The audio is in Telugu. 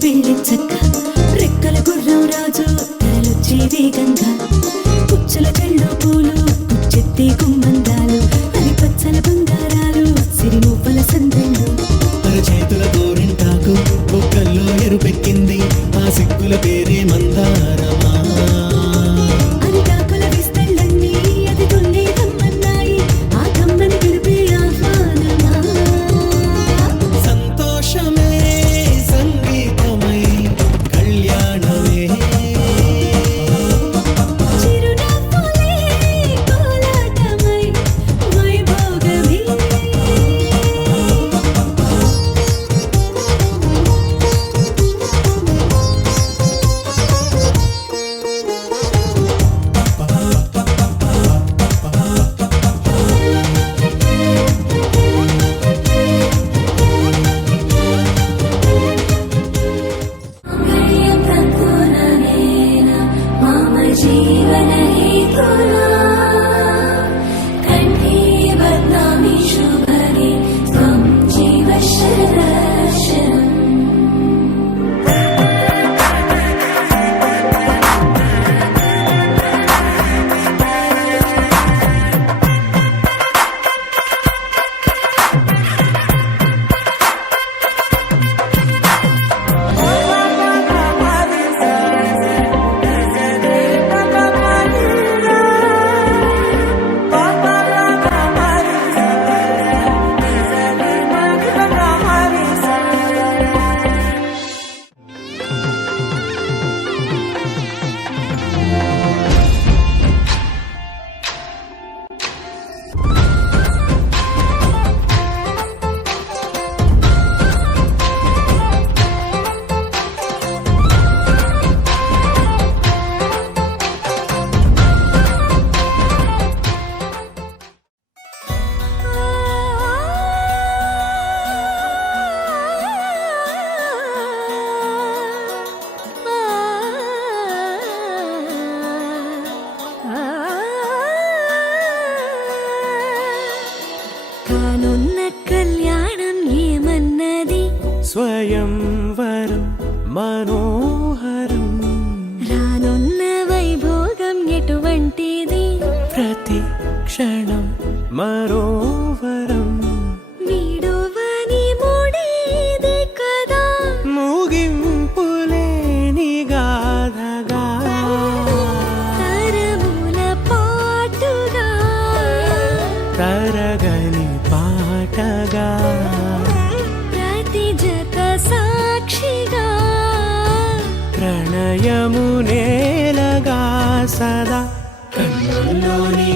పెళ్లి చక్క రెక్కల గుర్రం రాజు తరలొచ్చే వేగంగా పుచ్చల కళ్ళు పూలు పుచ్చెత్తి గుమ్మందాలు అది పచ్చల బంగారాలు సిరిమూపల సందళ్ళు చేతుల గోరింటాకు బొక్కల్లో ఎరుపెక్కింది ఆ సిక్కుల పేరే మందారమా అరిటాకుల విస్తళ్ళన్నీ అది తొల్లి రమ్మన్నాయి ఆ కమ్మని పిలిపే ఆహ్వానమా సంతోషమే సంగీతమై కళ్యాణమే చిరునవ్వులే కోలాటమై వైభోగమే जीवन हेतुना कंठे बध्नामि शुभगे त्वं जीव शरदर्शनम् కానున్న కళ్యాణం ఏమన్నది స్వయంవరం మనోహరం రానున్న వైభోగం ఎటువంటిది ప్రతి క్షణం మరోవరం వీడువని మూడేది కదా ముగింపులేని గాథగా తరముల పాటుగా తరగని పాటగా ప్రతి జత సాక్షిగా ప్రణయము నేలగా సదా కన్నుల్లోని